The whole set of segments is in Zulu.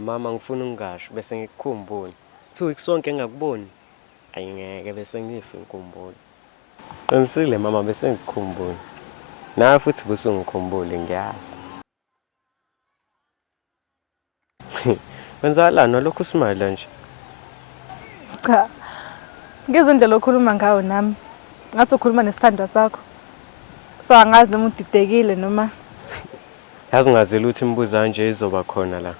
Mama ngifuna ungasho bese ngikukhumbula. 2 weeks sonke ngakuboni. Ayingeke bese ngife ngikhumbula. Qinisile mama bese ngikukhumbula. Na futhi bese ngikhumbule ngiyazi. Wenzakalani lokho uSmile nje? Cha. Ngizindlela okhuluma ngawo nami. Ngathi ukhuluma nesithandwa sakho. So angazi noma udidekile noma yazi ngazela ukuthi imibuzo kanje izoba khona la.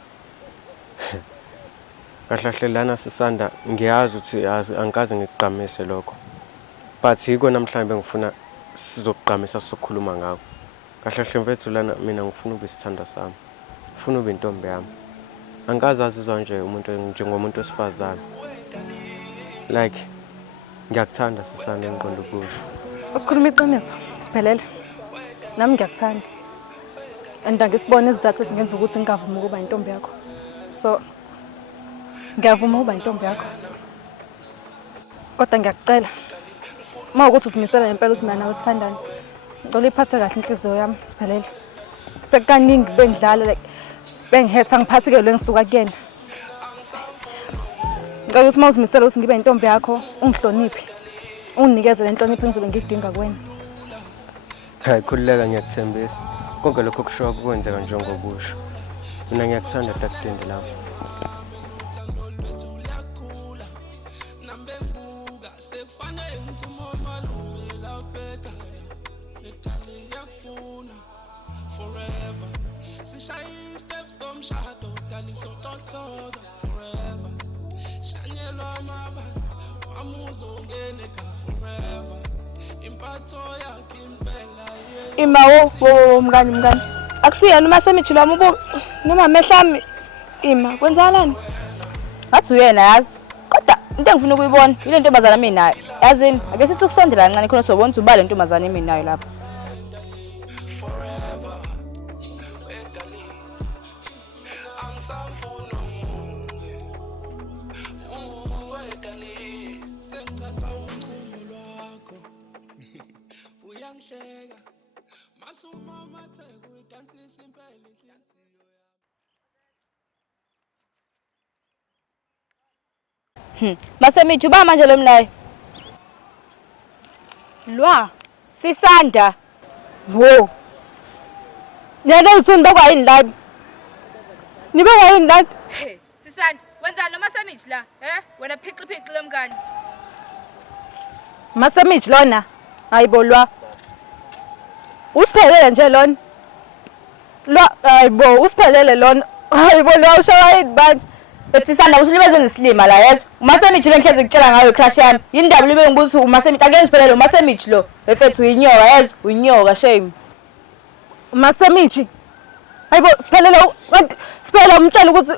Kahle lana sisanda ngiyazi ukuthi angikaze ngikuqhamise lokho. But yiko namhlanje ngifuna sizokuqhamisa sokukhuluma ngakho. Kahle mfethu lana mina ngifuna ube isithandwa sami. Ngifuna ube intombi yami. Angikaze azizwa nje umuntu njengomuntu osifazana. Like ngiyakuthanda sisanda engiqonda ukusho. ukukhuluma iqiniso siphelele. Nami ngiyakuthanda. Andangisibona izizathu ezingenza ukuthi ngingavumi ukuba intombi yakho. So ngiyavuma ukuba intombi yakho. Kodwa ngiyakucela mawukuthi usimisela ngempela uthi mina nawe sithandana. Ngicela iphathe kahle inhliziyo yami siphelele. Sekukaningi bengidlala like bengihetha ngiphathi ke lo ngisuka kuyena. Ngicela ukuthi mawuzimisela ukuthi ngibe intombi yakho ungihloniphe. Unginikeze le nhlonipho engizobe ngidinga kuwena. Hayi khulileka ngiyakuthembisa. Konke lokho kusho kwenzeka njengokusho. Mina ngiyakuthanda taktende lapho. Imawo mngani. Akusiyena uma semijula ubuka noma mehlami ima kwenzakalani? Ngathi uyena yazi. Kodwa into engifuna ukuyibona ile ntombazana mina nayo. Yazini, ake sithi ukusondela kancane khona sobona ukuthi ubale ntombazana mina nayo lapha. Masemithi uba manje lo mnayo. Lwa Sisanda. wo. Niyana uthuni bakwa yini la? Nibekwa yini la? Hey, Sisanda, wenzani noma semithi la? Wena phiqi lo mngani. Masemithi lona. Hayibolwa. Usiphelele nje lona. Hayibo usiphelele lona. Hayibolwa ushaya yini manje? Bethi Sisanda usilibeze ngesilima la yazi. Masemithi le nhlezi ngitshela ngayo crush yami. Yini ndaba libe ngibuza umasemithi ake ngiziphelele umasemithi lo. Efethu uyinyoka yazi, uyinyoka shame. Masemithi. Hayibo siphele umtshela ukuthi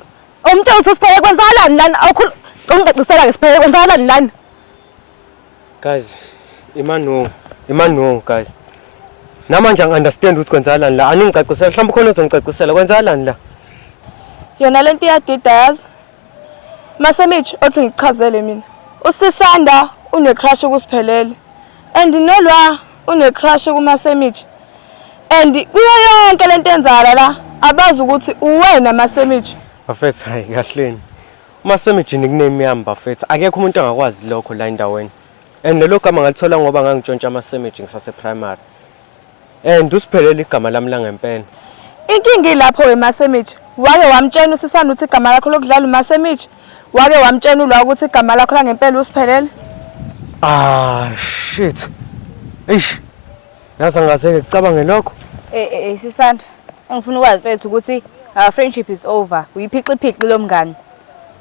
siphele kwenzakalani lana awukhulu ungicacisela ke siphele kwenzakalani lana. Guys, imano guys. Namanje angiunderstand ukuthi kwenzakalani la. Aningicacisela mhlawumbe khona uzongicacisela kwenzakalani la. Yona lento iyadida yazi. Masemithi othi ngichazele mina. Usisanda une crush kusiphelele. And nolwa une crush kumasemithi. And kuyo yonke lento enzala la abazi ukuthi uwena Masemithi. Bafethu hayi kahleni. Uma semijini kunemi yami bafethu akekho umuntu angakwazi lokho la endaweni. And lelo gama ngalithola ngoba ngangitshontsha amasemiji ngisase primary. And usiphelele igama lami la ngempela. Inkingi ilapho weMasemithi. Wake wamtshela usisanda ukuthi igama lakho lokudlala uMasemithi. Wake wamtshela ulwa ukuthi igama lakho la ngempela usiphelele. Shit. Eish. Yazi ngazeke kucabange lokho. Sisanda. Engifuna ukwazi mfethu ukuthi our friendship is over. Uyiphiqi lo mngani.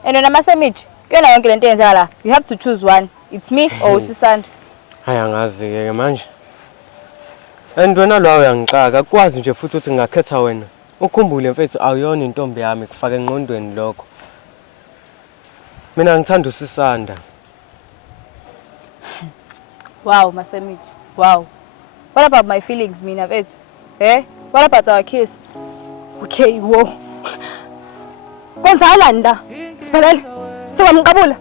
And wena Masemithi, kuyona yonke lento eyenzeka la. You have to choose one. It's me or Sisanda. Hayi angazi ke manje. And wena lo uyangixaka kwazi nje futhi ukuthi ngakhetha wena. Ukhumbule mfethu awuyona intombi yami kufaka engqondweni lokho. Mina ngithanda uSisanda. Wow, Masemithi. Wow. What about my feelings mina mfethu? What about our kiss? Okay, wo. Kwenzakalani la? Siphelele. Siwamqabula.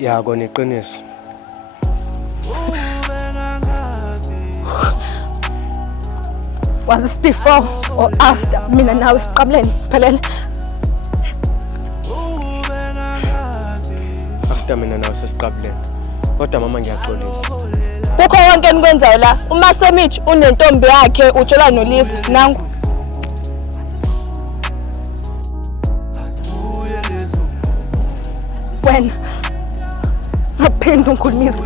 Ya kona iqiniso. Was it before or after mina nawe siqabuleni siphelele? After mina nawe sesiqabuleni. Kodwa mama ngiyaxolisa. Kukho konke enikwenzayo la. uMasemich unentombi yakhe utshelwa noLisa nangu. Wena ngaphinda ungikhulumisa.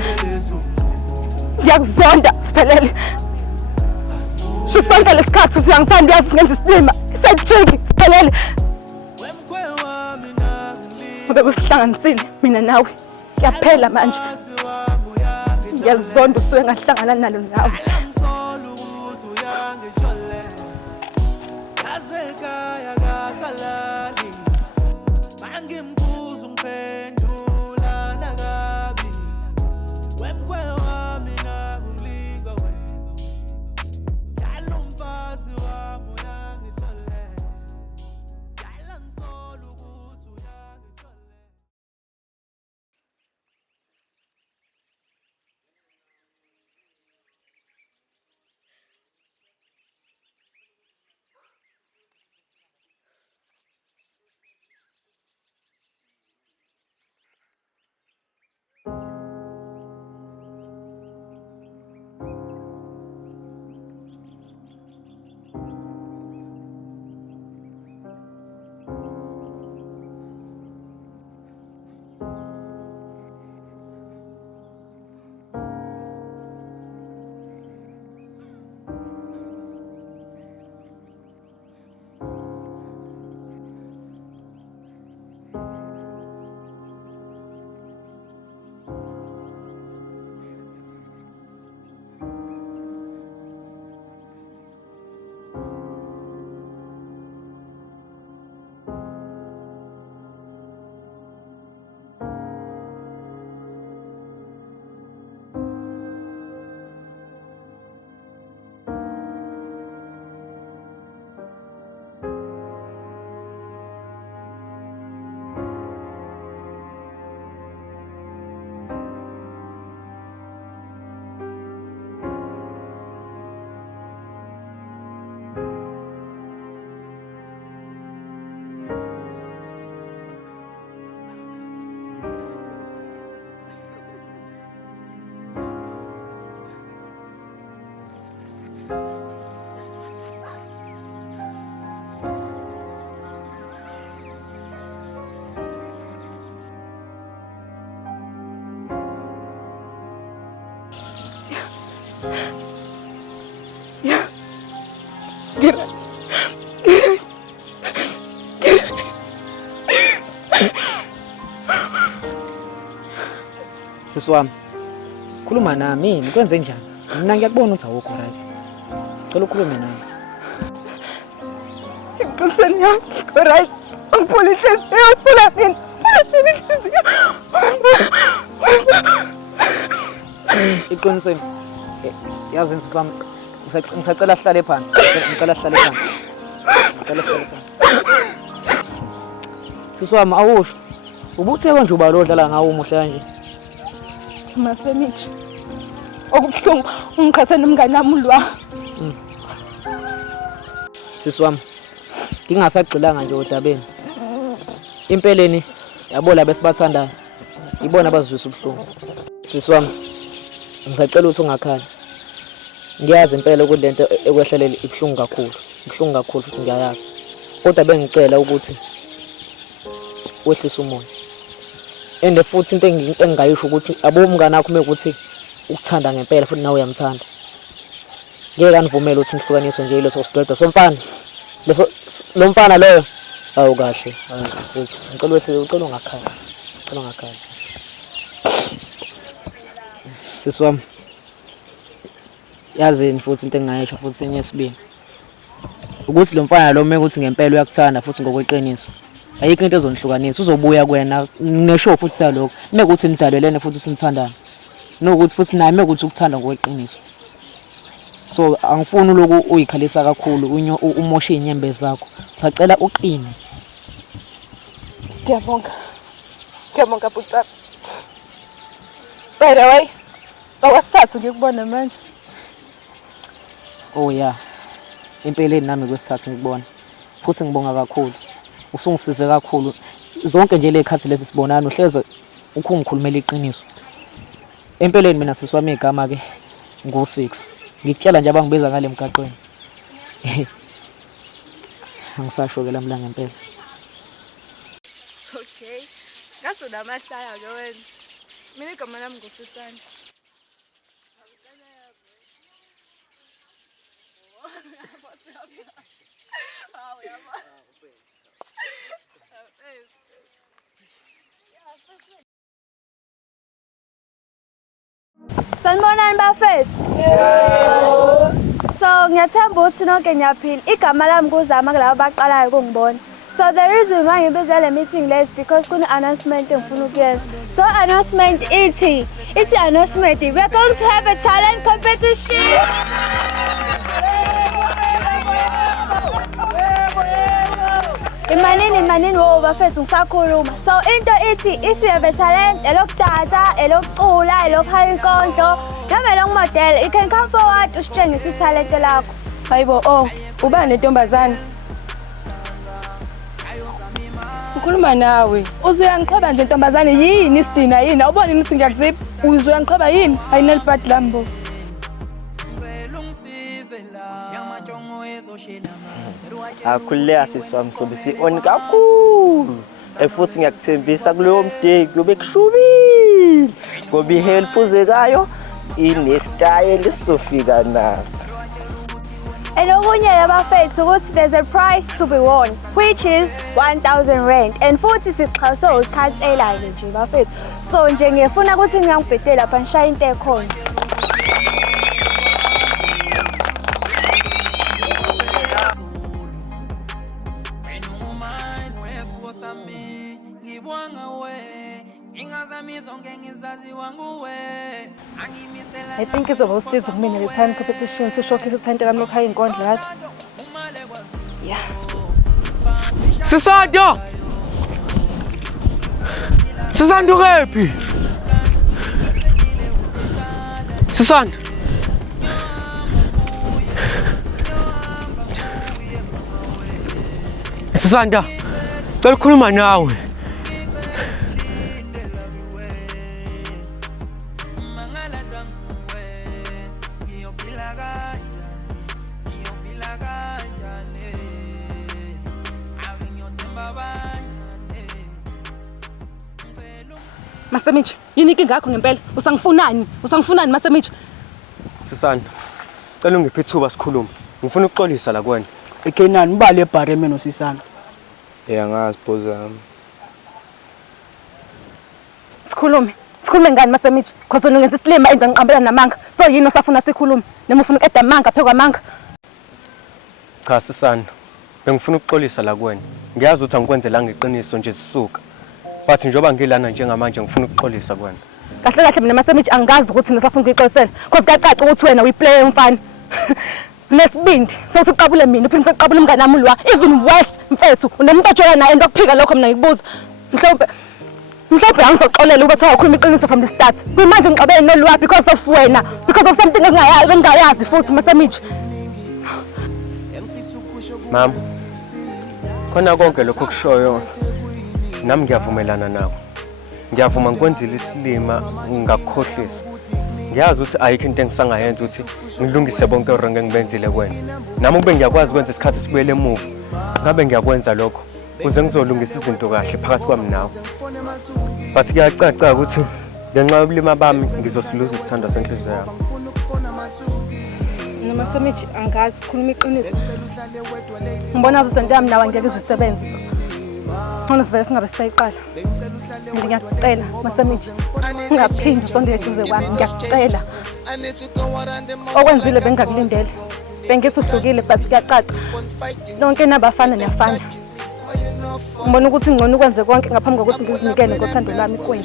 Ngiyakuzonda siphelele. Sonke lesikhathi usiyangithanda uyazi ngenza isilima isajiki siphelele. Ngoba usihlanganisile mina nawe. Kuyaphela manje. Ngiyazonda usuke ngahlangana nalo nawe. Sisi wami, khuluma nami, kwenze njani? Mina ngiyakubona ukuthi awukho right. Cela ukhulume nami. Iqiniso yakho right. Ungipolice uyafuna mina. Iqiniso yazi sisi wami, ngisacela sihlale phansi. Ngicela sihlale phansi. Ngicela sihlale phansi. Sisi wami awusho. Ubuthe konje uba lo dlala ngawo umuhle kanje. Masemich. Okubuhlungu ungikhase nomngane wami ulwa. Sisi wami, ngingasagxilanga nje odabeni. Impeleni yabo la besibathandayo. Ibona abazizwisa ubuhlungu. Sisi wami, ngisacela ukuthi ungakhali. Ngiyazi impela ukuthi lento ekwehlelele ibuhlungu kakhulu. Ibuhlungu kakhulu futhi ngiyayazi. Kodwa bengicela ukuthi wehlise umoya. Ende futhi into engingayisho ukuthi abomngane wakho mekuthi ukuthanda ngempela futhi nawe uyamthanda. Ngeke anivumele ukuthi nihlukaniswe nje leso sibhedo somfana. Lo mfana loyo awu kahle. Ngicela wehlise, ucela ungakhali. Ucela ungakhali. Sisi wami. Yazini futhi into engingayisho futhi enye sibini. Ukuthi lo mfana lo mekuthi ngempela uyakuthanda futhi ngokweqiniso. Ayikho into ezonihlukanisa, uzobuya kuwena nesho futhi salokho. Mekuthi nidalelene futhi sinithandana. Nokuthi futhi naye mekuthi ukuthanda ngokweqiniso. So angifuni lokhu uyikhalisa kakhulu umoshe inyembe zakho. Ngicela uqine. Ngiyabonga. Ngiyabonga butata. By the way, okwesithathu ngikubona manje. Oh yeah. Empeleni nami kwesithathu ngikubona. Futhi ngibonga kakhulu. Usungisize kakhulu. Zonke nje lekhathi lesi sibonana uhleze ukhulukhulumela iqiniso. Empeleni mina siswami igama ke ngo6. Ngikutshela nje abangibiza ngale mgaqweni. Angisasho ke lamla ngempela. Okay. Ngathi unamahlaya ke wena. Mina igama lami ngusisana. Sanibonani bafethu. So ngiyathemba ukuthi nonke niyaphila. Igama lami kuzama kulabo baqalayo ukungibona. So the reason why ngibize le meeting le is because kuna announcement engifuna ukuyenza. So announcement ithi announcement we are going to have a talent competition. Imanini wo bafethu ngisakhuluma. So into ithi if you have a talent elokudada, elokucula, elokuhaya inkondlo, noma elokmodel, you can come forward usitshengise italent lakho. Hayibo uba nentombazane. Ukhuluma nawe. Uzoyangiqhoba nje ntombazane yini isidina yini? Awubona ukuthi ngiyakuzipha? Uzoyangiqhoba yini? Ayinelibhadi lambo. Akhuleka siswami sobisi on kakhulu. Futhi ngiyakuthembisa kuleyo mdeki yobe kushubile. Ngoba ihelp uzekayo inestyle sofika naso. And okunye bafethu ukuthi there's a prize to be won which is 1000 rand and futhi sixhaso ukhansela nje bafethu. So nje ngiyafuna ukuthi ngiyangibhedela lapha ngishaye into ekhona. I think izoba usizo kumina le talent competition to showcase talent lami lokuhaya inkondlo yazo. Yeah. Sisanda! Sisanda ukephi? Sisanda! Sisanda! Cela ukukhuluma nawe. Masemichi, yini inkinga yakho ngempela? Usangifunani Masemichi? Sisanda, cela ungiphe ithuba sikhulume. Ngifuna ukuxolisa la kuwena. Ekenani ubale ebhare mina nosisana. Angazi phoza yami. Sikhulume ngani Masemichi? Because wena ungenza isilima engiqambela namanga. So yini osafuna sikhulume? Noma ufuna ukeda amanga phekwa amanga? Cha Sisanda, bengifuna ukuxolisa la kuwena. Ngiyazi ukuthi angikwenzelanga iqiniso nje sisuka. But njoba ngilana njengamanje ngifuna ukuxolisa kuwena. Kahle mina Masemichi angazi ukuthi nisafuna ukuyixolisela. Because kuyacaca ukuthi wena uyiplayer umfana. Nesibindi, so usuqabule mina uphinde uqabule umngane nami ulwa. Even worse mfethu, unomuntu ojola naye into okuphika lokho mina ngikubuza. Mhlawumbe angizoxolela ukuthi awukhuluma iqiniso from the start. Kumanje ngixabene nolwa because of wena, because of something engingayazi futhi Masemichi. Mama, khona konke lokho kushoyo nami ngiyavumelana nawe. Ngiyavuma ngikwenzile isilima ngakukhohlisa. Ngiyazi ukuthi ayikho into engisangayenza ukuthi ngilungise bonke wrong engibenzile kuwena. Nami kube ngiyakwazi ukwenza isikhathi sibuyele emuva. Ngabe ngiyakwenza lokho ukuze ngizolungisa izinto kahle phakathi kwami nawe. But kuyacaca ukuthi ngenxa yobulima bami ngizosiluza isithando senhliziyo yami. Masemichi angazi ukukhuluma iqiniso. Ngibona ukuthi into yami nawe ngeke izisebenze. Ngona sivele singabe sisayiqala. Ngiyacela Masemichi ungaphindi usondele eduze kwami ngiyacela. Okwenzile bengakulindele. Bengesuhlukile but kuyacaca. Lonke nabafana niyafana. Ngibona ukuthi ngcono ukwenze konke ngaphambi kokuthi ngizinikele ngothando lami kuwena.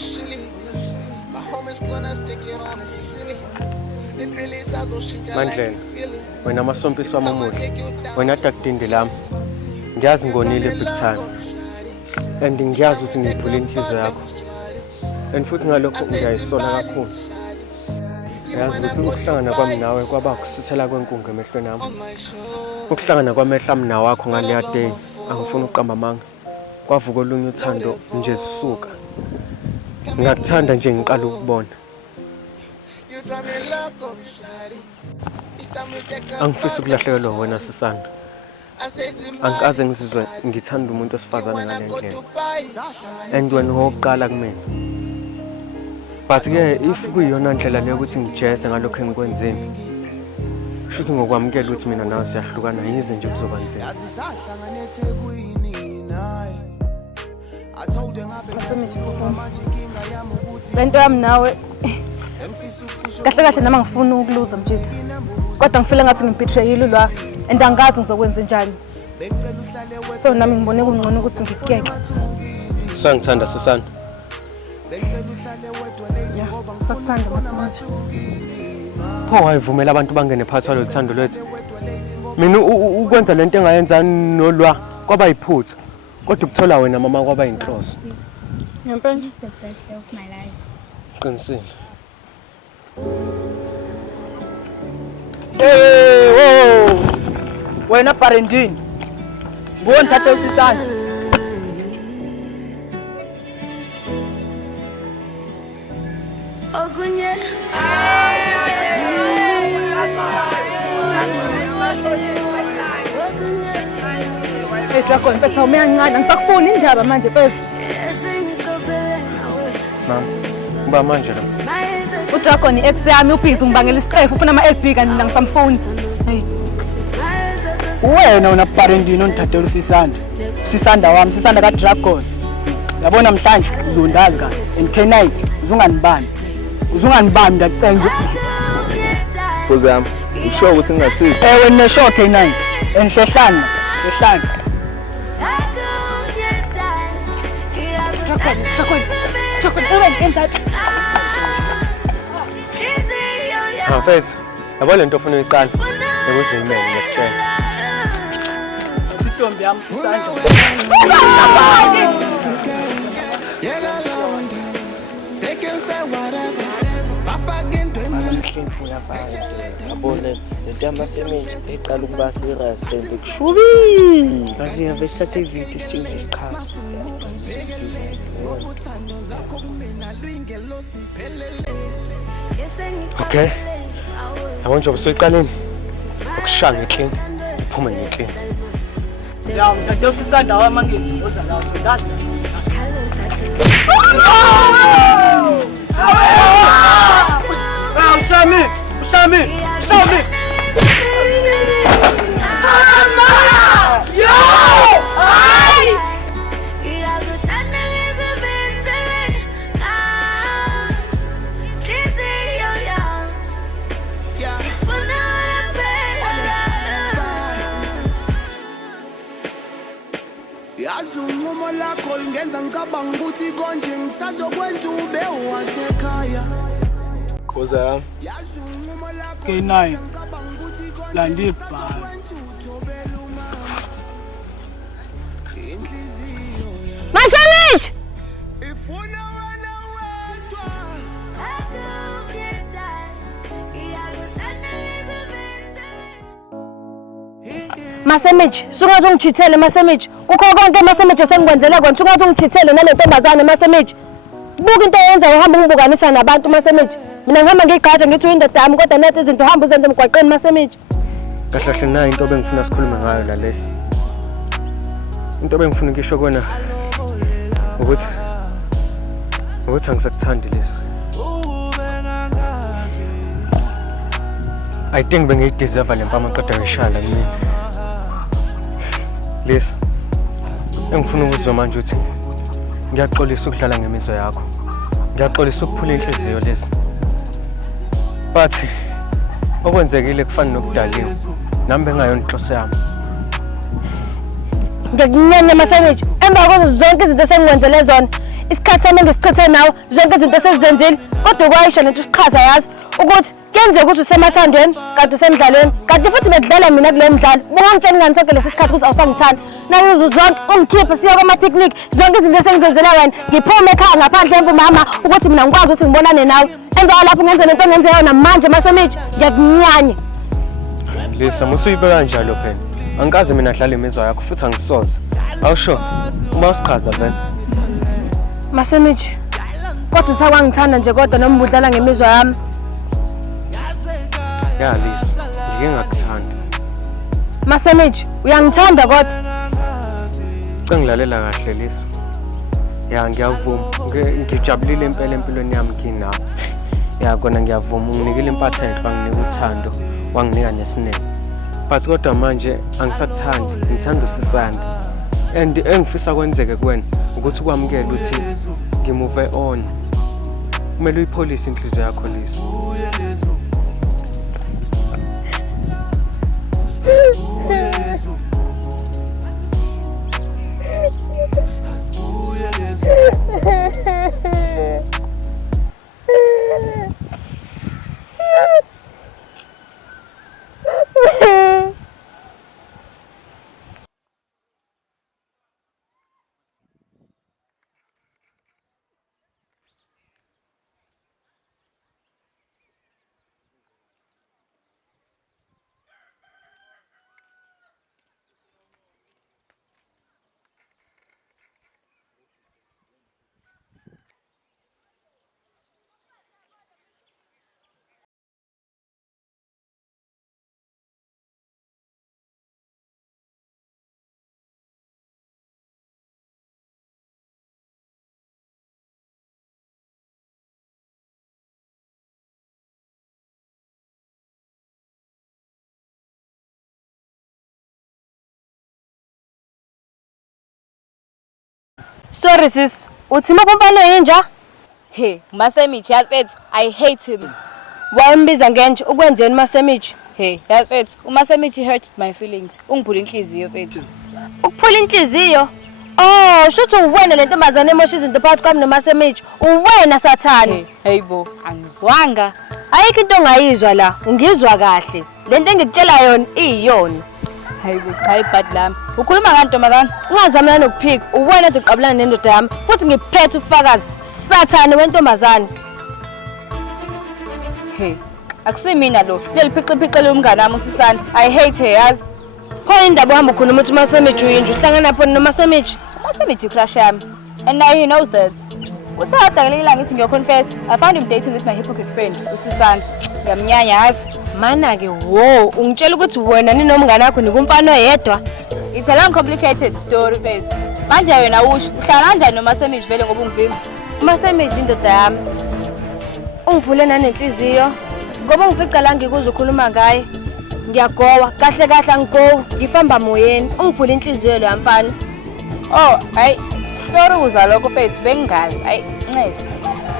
Mandlela, wena amasompisi wami omuhle. Wena Dr. lami. Ngiyazi ngonile big time. And ngiyazi ukuthi ngiphule inhliziyo yakho. and futhi ngalokho ngiyayisola kakhulu. Yazi ukuthi ukuhlangana kwami nawe kwaba kusithela kwenkungu emehlweni ami. Ukuhlangana kwamehla ami nawakho ngaleya day angifuni uqamba amanga. Kwavuka olunye uthando nje sisuka. Ngakuthanda nje ngiqala ukubona. Angifisi ukulahlekelwa wena Sisanda. Angikaze ngizizwe ngithanda umuntu osifazana ngale ndlela. And wena wokuqala kumina. But ke if kuyiyona ndlela leyo ukuthi ngijeze ngalokho engikwenzeni. Shuthi ngokwamukela ukuthi mina nawe siyahlukana yize nje kuzoba nzima. Lento yami nawe kahle kahle nama ngifuna ukuluza Mjida. Kodwa ngifile ngathi ngibetrayile lwa and angazi ngizokwenza njani. So nami ngibone kungcono ukuthi ngifike. Sangithanda Sisanda. Sakuthanda Masemichi. Pho wayivumela abantu bangene phakathi kwalothando lwethu. Mina ukwenza lento engayenza nolwa kwaba yiphutha. Kodwa ukuthola wena mama kwaba inhloso. Ngempela This is the best day of my life. Qinisile. Hey, wena Parendini. Nguwe ngithathe uSisanda. Ogunye. Esakho mfethu umeyancane ngisakufuna indaba manje mfethu. Mama, uba manje la. UDragon ex yami ubhizi ngibangela isiqephu ufuna ama-LB kanti mina ngisamfuni. Wena una Parendini ongithathela uSisanda. Sisanda wami, Sisanda kaDragon. Yabona mhlanje uzondazi kahle. And K9 uzunganibani. Uzunganibani ngiyacenga. Mfowethu yami, usho ukuthi ngingathini? Ewe nesho K9. Enhlehlana, ehlana. Mfethu, yabo lento ofuna uyiqala ekuzimele ngiyakutshela. Intombi yami Sisanda. Yabona lento yamasemenzi eqala ukuba serious and ekushubile. Kazi ngave sithathe ivideo sitshengisa isichazo. Okay. Yabo nje usuyiqaleni. Ukushanga eclean, uphume ngeclean. Ya ngithathe uSisanda wami mangithi oza la uzondazi. Usami. Yazunqumo lakho lingenza ngicabanga ukuthi konje ngisazokwenza ube wasekhaya. Mfowethu yami, K9 landa ibhali. Masemichi! Ifuna wena wedwa. Masemichi, sungathi ungijithele Masemichi. Kukho konke Masemichi esengikwenzele kona, sungathi ungijithele nale ntombazane Masemichi. Buka into oyenza uhamba ungibukanisa nabantu Masemichi. Mina ngihamba ngigqaja ngithi uyindoda yami kodwa nathi izinto uhamba uzenze emgwaqeni Masemichi. Kahle kahle nayo into bengifuna sikhulume ngayo la lesi. Into bengifuna ukisho kuwena ukuthi angisakuthandi lesi. I think bengiyideserve le mpama qeda ngishala kimi. Lesi. Engifuna ukuzwa manje ukuthi ngiyaxolisa ukudlala ngemizwa yakho. Ngiyaxolisa ukuphula inhliziyo lesi. But okwenzekile kufana nokudaliwe. Nami bengayona inhloso yami. Ngiyakunyanya Masemichi. Emva kwazo zonke izinto esengikwenzele zona. Isikhathi sami ngisichithe nawe, zonke izinto esezenzile. Kodwa kwayisho lento isichaza yazi ukuthi Kenzeka ukuthi usemathandweni kanti usemdlalweni kanti futhi bekudlala mina kulo mdlalo bungangitshela ngani sonke lesi sikhathi ukuthi awusangithandi nazo zonke ungikhiphe siyo kuma-picnic zonke izinto esengizenzela wena ngiphume ekhaya ngaphandle empumama ukuthi mina ngikwazi ukuthi ngibonane nawe enzayo lapho ngenze lento engenze yona manje Masemiji ngiyakunyanya. Lisa musuyibeka kanjalo phela angikaze mina dlala imizwa yakho futhi angisoze awusho uba usichaza phela Masemiji kodwa usakwangithanda nje kodwa noma udlala ngemizwa yami. Ya Lisa ngike ngakuthanda Masemiji uyangithanda kodwa Cengilalela kahle Lisa. Ya ngiyavuma ngijabulile impela empilweni yami kinawe. Ya kona ngiyavuma unginikile impatho enhle wanginika uthando wanginika nesineke. But kodwa manje angisakuthandi ngithanda usisanda. And engifisa kwenzeke kuwena ukuthi kwamukele ukuthi ngimove on. Kumele uyipholise inhliziyo yakho Lisa. Sorry sis, uthi makumpano yinja? Hey, Masemiji yazi bethu, I hate him. Wayembiza ngenje ukwenzeni Masemiji? Hey, yazi bethu, uMasemiji hurt my feelings. Ungiphula inhliziyo bethu. Ukuphula inhliziyo? Oh, shuthi uwena le ntombazane emosha izinto phakathi kwami noMasemiji. Uwena Sathane. Hey bo, angizwanga. Ayikho into ongayizwa la, ungizwa kahle. Lento engikutshela yona iyona. Hayibo cha ibhadi lami. Ukhuluma ngani ntombazane? Ungazamana nokuphika, uwena nto uqabulana nendoda yami, futhi ngiphethe ufakazi. Sathane wentombazane. Hey, akusimina lo. Leli phiqiphiqe lomngane wami uSisanda. I hate her yazi. Pho indaba uhamba ukhuluma ukuthi uMasemiji uyinje, uhlangana phona noMasemiji. uMasemiji crush yami. And now he knows that. Uthatha ngelinye ngithi ngiyoconfess. I found him dating with my hypocrite friend uSisanda. Ngiyamnyanya yazi. Mana ke wo, ungitshela ukuthi wena ninomngane wakho nikumfana oyedwa. It's a long complicated story bethu. Manje wena usho uhlala kanjani noMasemiji vele ngoba ungivimba? uMasemiji indoda yami. Ungiphule nanenhliziyo. Ngoba ngifica la ngikuza ukhuluma ngaye. Ngiyagowa, kahle kahle angigowi, ngifamba moyeni. Ungiphule inhliziyo lo yamfana. Oh, hayi. Sorry uza lokho bethu bengazi. Hayi, nqesi.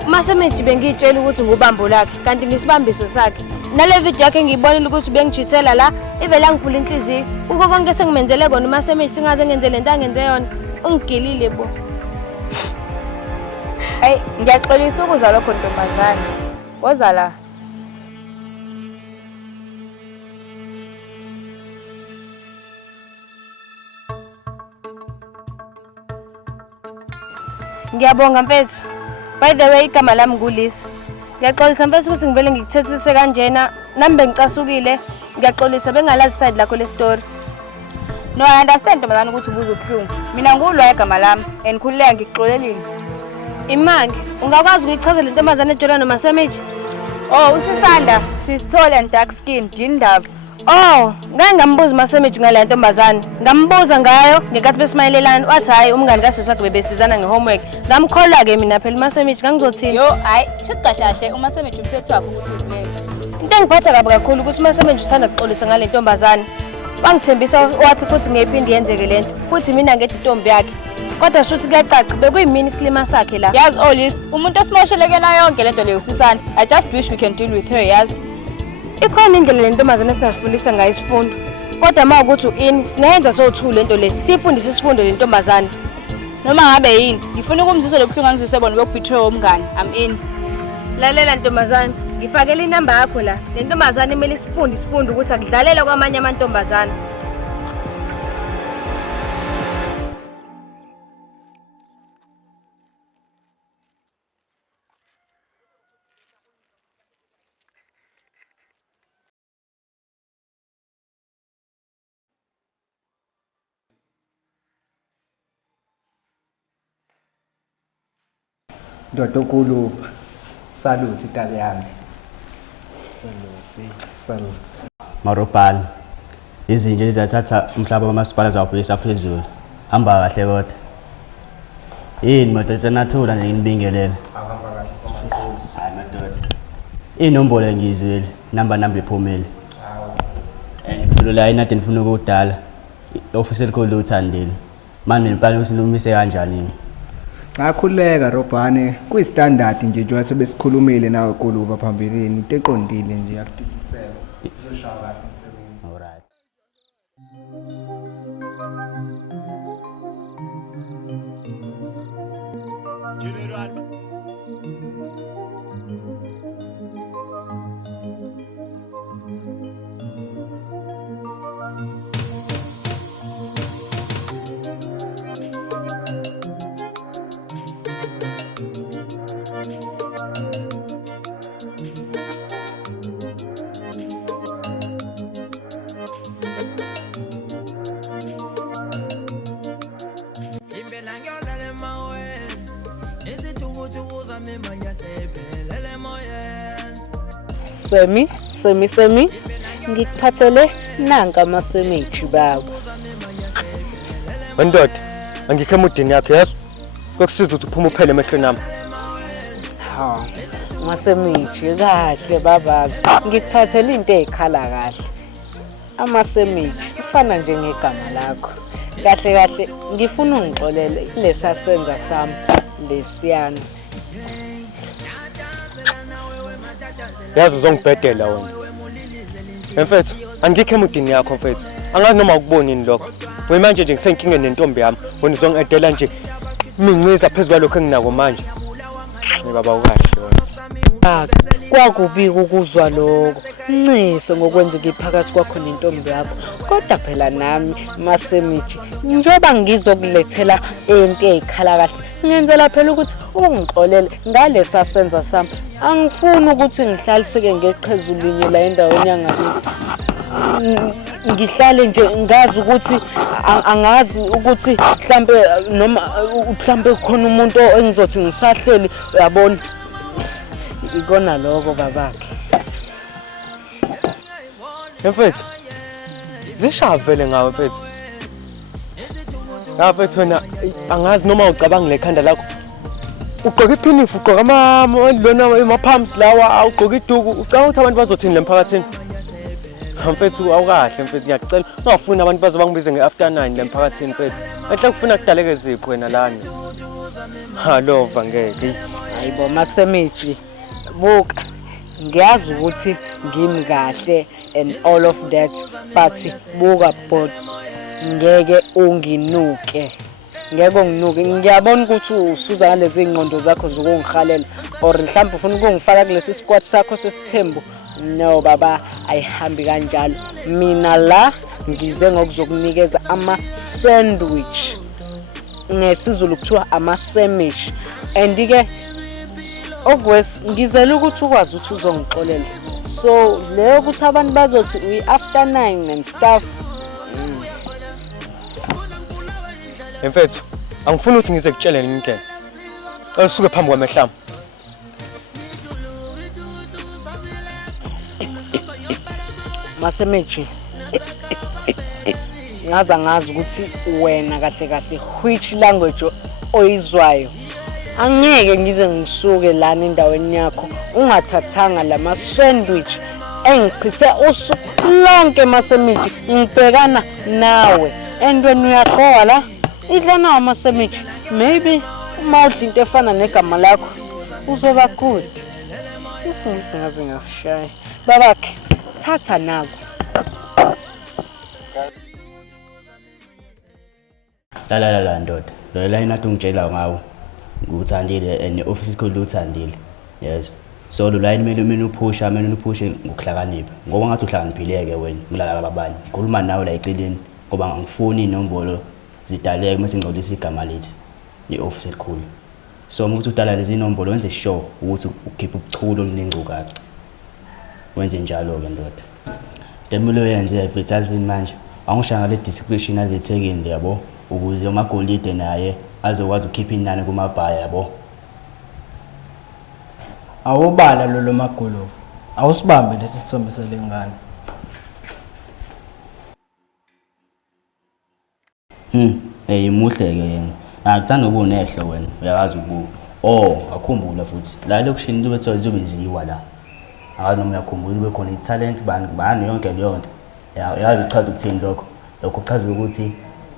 uMasemiji bengitshela ukuthi ngubambo lakhe, kanti ngisibambiso sakhe. Nale video yakhe ngiyibonile ukuthi bengijithela la, ivela ngiphula inhliziyo. Uko konke sengimenzele kona uMasemiji singaze ngenze lento angenze yona. Ungigilile bo. Hayi, ngiyaxolisa ukuza lokho ntombazane. Woza la. Ngiyabonga mfethu. By the way igama lami nguLisa. Ngiyaxolisa mfethu ukuthi ngivele ngikuthethise kanjena, nami bengicasukile. Ngiyaxolisa bengalazi side lakho le story. No, I understand ntombazane ukuthi ubuza ubuhlungu. Mina ngulwa igama lami and khuleka ngixolelile. Imange, ungakwazi ukuyichaza le ntombazane ejola noMasemiji? Oh, uSisanda, she's tall and dark skinned, Dindaba. Oh, ngeke ngambuza uMasemiji ngale ntombazane. Ngambuza ngayo ngekathi besimayelelana wathi hayi umngane kaSisakhe bebesizana ngehomework. Ngamkholwa ke mina phela uMasemiji ngangizothini? Yo, hayi, shithi kahle kahle uMasemiji umthetho wakhe ukuthi uvulele. Into engiphatha kabi kakhulu ukuthi uMasemiji usanda kuxolisa ngale ntombazane. Wangithembisa wathi futhi ngephindi yenzeke lento. Futhi mina ngethi intombi yakhe. Kodwa shuthi kuyacaca bekuyimini isilima sakhe la. Yazi Olis, umuntu osimosheleke nayo yonke lento leyo uSisanda. I just wish we can deal with her, yazi. Ikhona indlela le ntombazane esingafundisa ngayo isifundo. Kodwa uma ukuthi uini singayenza sothule lento le. Sifundise isifundo le ntombazane. Noma ngabe yini, ngifuna ukumzisa lobuhlungu angizise bona bokubetray umngane. I'm in. Lalela ntombazane. ngifakele inamba yakho la. Le ntombazane kumele isifunde ukuthi akudlalela kwamanye amantombazane. Ndoda okuluva. Salute Italian. Salute. Marobhani. Izinto ezathatha umhlaba wamasipala zawubuyisa phezulu. Hamba kahle kodwa. Yini madoda nathula nje nginibingelela. Ahamba kahle somakhosi. Hayi madoda. Inombolo engizwile, namba iphumile. Ngithula la inade nifuna ukudala. Office elikhulu uThandile. Manje niplan ukuthi nilumise kanjani? Ngakhuleka Robhane, kuyistandard nje njengoba sebesikhulumile nawe Kuluva phambilini, into eqondile nje akutikisela. Uzoshaya kahle umsebenzi. Alright. Semi, ngikuphathele nanka amasemeji baba. Ndoda, angikho emudini yakho yeso. Kokusiza ukuthi uphuma uphele emehlweni nami. Ha, amasemeji kahle baba. Ngikuphathele into ezikhala kahle. Amasemeji ufana nje ngegama lakho. Kahle ngifuna ungixolele kulesa senza sami lesiyana. Yazi uzongibhedela wena. Mfethu, angikho emudini yakho mfethu. Angazi noma ukubonini lokho. Manje nje ngisenkinge nentombi yami. Wena uzongedela nje minqiza phezulu kwalokho enginako manje. Baba ukahle wena. Kwakubi ukuzwa lokho. Ncise ngokwenza iphakathi kwakho nentombi yakho. Kodwa phela nami masemeji njengoba ngizokulethela into ezikhala kahle. Ngenzela phela ukuthi ungixolele ngalesa senza sami. Angifuni ukuthi ngihlaliseke ngeqhezu linye la endaweni yangakithi. Ngihlale nje ngazi ukuthi angazi ukuthi mhlambe khona umuntu engizothi ngisahleli uyabona. Ikona lokho babakhe. Mfethu. Zishaya vele ngawe mfethu. Mfethu wena angazi noma ucabanga lekhanda lakho. Ugqoka iphinifu, ugqoka lona ama-pumps lawa, ugqoka iduku, ucabanga ukuthi abantu bazothini lemphakathini? Mfethu awukahle mfethu, ngiyacela ungafuni abantu baze bangibize nge-after 9 lemphakathini mfethu. Enhle kufuna kudaleke zipho wena lana. Lova ngeke. Hayibo masemeji. Buka ngiyazi ukuthi ngimi kahle and all of that, but buka bot ngeke unginuke. Ngeke nginuke. Ngiyabona ukuthi usuza ngalezi ingqondo zakho zokungihalela or mhlawumbe ufuna ukungifaka kulesi squad sakho sesithembu. No baba, ayihambi kanjalo. Mina la ngize ngokuzokunikeza ama sandwich. Ngesizulu kuthiwa ama sandwich. And ke ogwes ngizela ukuthi ukwazi ukuthi uzongixolela. So leyo ukuthi abantu bazothi uyi after 9 and stuff. Mfethu, angifuni ukuthi ngize kutshele ngindlela. Cela usuke phambi kwamehlami. Masemeji. Ngazi ukuthi wena kahle which language oyizwayo. Angeke ngize ngisuke lana endaweni yakho ungathathanga lama sandwich engichithe usuku lonke masemeji ngibhekana nawe endweni uyakhola idla nawo amasemeji maybe uma udla into efana negama lakho uzoba good. Isingaze ngasishaya babakhe thatha nako. La ndoda. Lo line athi ungitshela ngawo. UThandile and office called uThandile. Yes. So lo line mina uphusha ngokuhlakanipha ngoba ngathi uhlakaniphileke wena ngilala abanye ngikhuluma nawe la eceleni ngoba ngifuni inombolo zidaleke mase ngixolisa igama lethu le-office elikhulu. So ukuthi udala lezi inombolo wenze sure ukuthi ukhipha ubuchulo olunengcukaca. Wenze njalo ke ndoda. Demilo yenze advertising manje. Angisho ngale description azethekeni yabo ukuze uMagolide naye azokwazi ukukhipha inani kumabhaya yabo. Awubala lo Magolovu. Awusibambe lesi sithombe selengane. Muhle ke yena. Akuthanda ubunehlo wena. Uyazi ubu. Akhumbula futhi. La lokushini kube tsoa izobeziwa la. Akazi noma uyakhumbula kube khona italent bani yonke leyo nto. Yazi uchaza ukuthini lokho. Lokho kuchaza ukuthi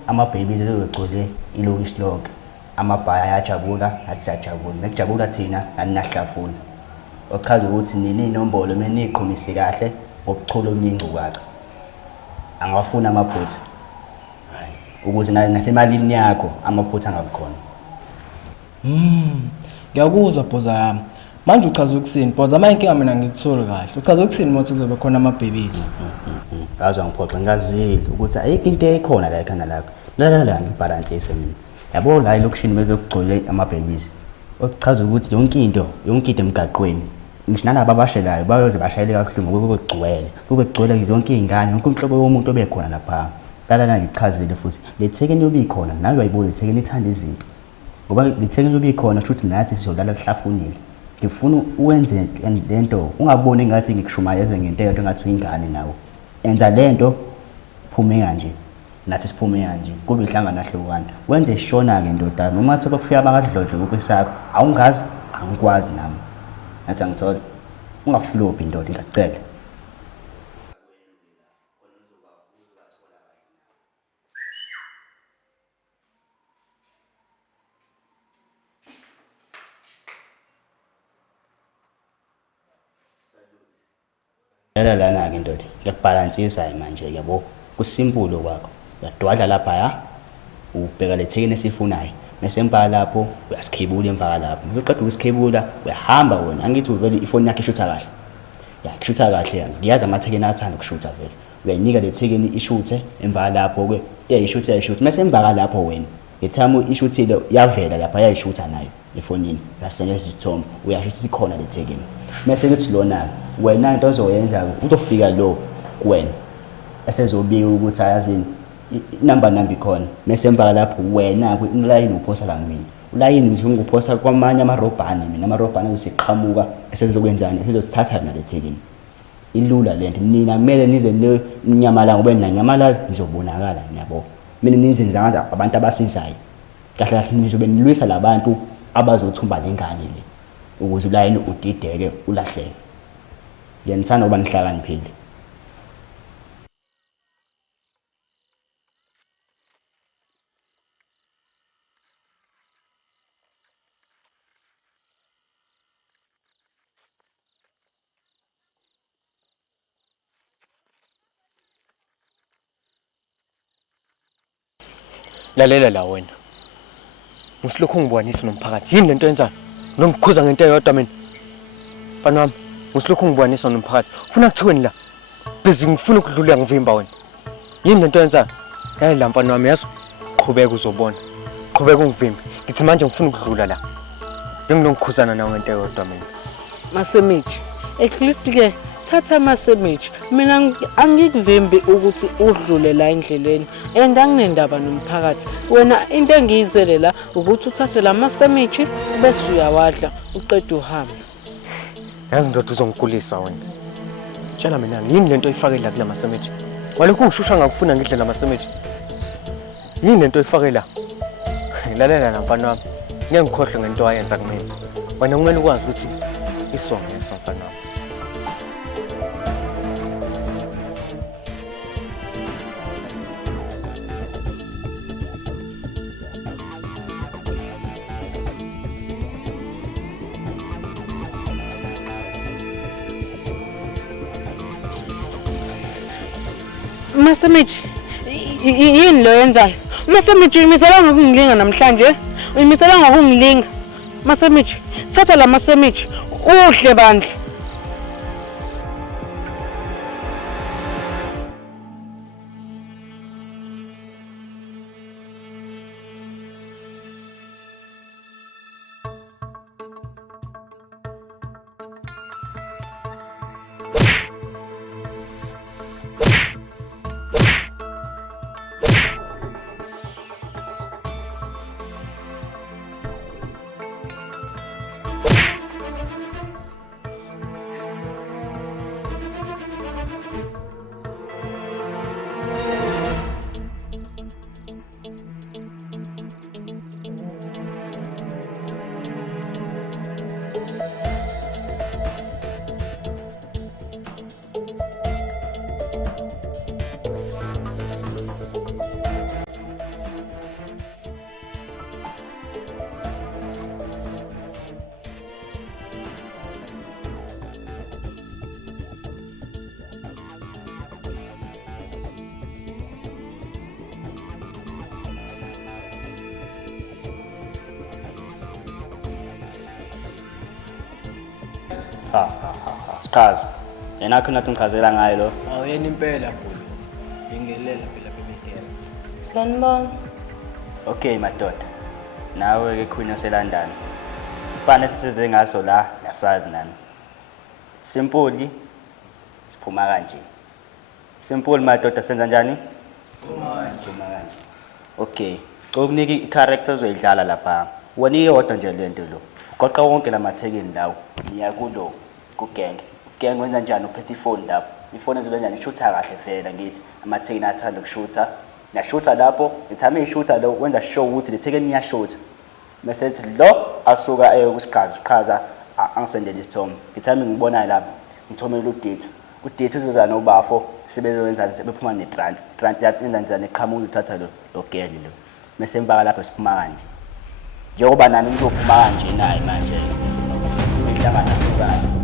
ama-babies ezogcwele ilokishi lonke. Amabhaya ayajabula, athi siyajabula. Nekujabula thina aninahlafuna. Okuchaza ukuthi nini inombolo meniqhumisi kahle ngobuchulo obunengcukaca. Angafuna amaphutha. Ukuze nasemalini yakho amaphutha angabikhona. Ngiyakuzwa bhoza yami. Manje uchaza ukuthini? Bhoza manje inkinga mina ngikuthole kahle. Uchaza ukuthini mothi kuzobe khona ama-babies? Ngazwa ngiphoqa ngazile ukuthi ayikho into ekhona la ekhanda lakho. La ngibalansise mina. Yabo la elokushini bezokugcwele ama-babies. Okuchaza ukuthi yonke into emgaqweni. Ngisho nalabo abashelayo bayoze bashayele kabuhlungu kube kugcwele zonke izingane yonke umhlobo womuntu obekhona lapha. La ngichazile futhi lethekeni yobikhona nawe uyayibona lethekeni ithanda izinto. Ngoba lethekeni yobikhona futhi nathi sizolala sihlafunile. Ngifuna uwenze lento ungaboni ngathi ngikushumayeze ngento engathi uyingane nawe. Enza lento phume kanje nathi siphume kanje kube ihlangana hlukana. Wenze shona ke ndoda noma thoba kufika abakadlodlo ngokwesakho awungazi angikwazi nami. Nathi angithola ungaflopi indoda ngiyacela. Lana ke ndoda ngiyakubalansisa manje yabo kusimpulo kwakho uyadwadla lapha ubheka lethekeni esifunayo bese emva lapho uyasikhebula emva lapho uzoqeda ukusikhebula uyahamba wona angithi uvele ifoni yakhe ishutha kahle ishutha kahle ngiyazi amathekeni athanda ukushutha vele uyayinika lethekeni ishuthe emva lapho ke iyayishutha bese emva lapho wena ngethamo ishuthile yavela lapha yayishutha nayo efonini yasenza isithombe uyashutha ikhona lethekeni bese kuthi lona wena into ozoyenza uzofika lo kuwena esezobika ukuthi ayazini number ikhona bese emva lapho wena ulayini uphosa la kimi ulayini ngizonguphosa kwamanye amarobhani mina amarobhani usiqhamuka esezokwenzani esizosithatha nalethekeni ilula lento nina kumele nize le inyamala ngoba ninanyamala nizobonakala yabo mina ninzenza ngathi abantu abasizayo kahle nizobe nilwisa labantu abazothumba lengane le ukuze ulayini udideke ulahleke. Ngiyanithanda ukuba nihlakaniphile. Lalela la wena. Ngisilokhu ngibonisa nomphakathi. Yini lento yenza? Ngikukhuza ngento eyodwa mina. Mfana wami, ngisilokhu ngibonisa nomphakathi. Ufuna kuthweni la? Bese ngifuna ukudlula ngivimba wena. Yini lento yenza? Hayi la mfana wami yazi. Qhubeka uzobona. Qhubeka ungivimbe. Ngithi manje ngifuna ukudlula la. Bengilokukhuzana nawe ngento eyodwa mina. Masemichi, at least ke thatha Masemichi. Mina angikuvimbi ukuthi udlule la endleleni and anginendaba nomphakathi. Wena into engiyizele la ukuthi uthathe la Masemichi bese uyawadla uqeda uhamba. Yazi ndoda uzongigulisa wena. Tshela mina yini lento oyifakela kula Masemichi? Walokhu ngishusha ngakufuna ngidlela Masemichi. Yini lento oyifakela? Lalela la mfana wami. Ngeke ngikhohle ngento wayenza kumina. Wena kumele ukwazi ukuthi isonge mfana wami. Masemichi, yini lo yenzayo? Masemichi uyimisela ngokungilinga namhlanje. Uyimisela ngokungilinga. Masemichi, thatha la Masemichi Uhle bandla. Sichaza. Yena khona tungichazela ngayo lo. Awuyena impela Mbulu. Bingelela phela bebekela. Sanibona. Okay madoda. Nawe ke Queen yaseLondon. Sipane sisize ngaso la yasazi nani. Simple siphuma kanje. Simple madoda senza njani? Siphuma kanje. Okay. Ngokunika i-characters oyidlala lapha. Wena iyodwa nje lento lo. Qoqa wonke lamathekeni lawo. Niya kulo kugang. Gang wenza njani uphethe ifoni lapho? Ifoni ezobe njani ishutha kahle vele ngithi amathekeni athanda ukushutha. Nashutha lapho, ngithame ishutha lo wenza show ukuthi lethekeni iyashutha. Mase ethi lo asuka kusiqhaza angisendele isithombe. Ngithame ngibona lapho. Ngithomela uDate. uDate uzoza nobafo sebezowenza sebephuma netrans. Trans yenza njani eqhamuka uthatha lo gele lo. Mase emvaka lapho siphuma kanje. Njengoba nani uzophuma kanje naye manje. Uyihlangana kubani?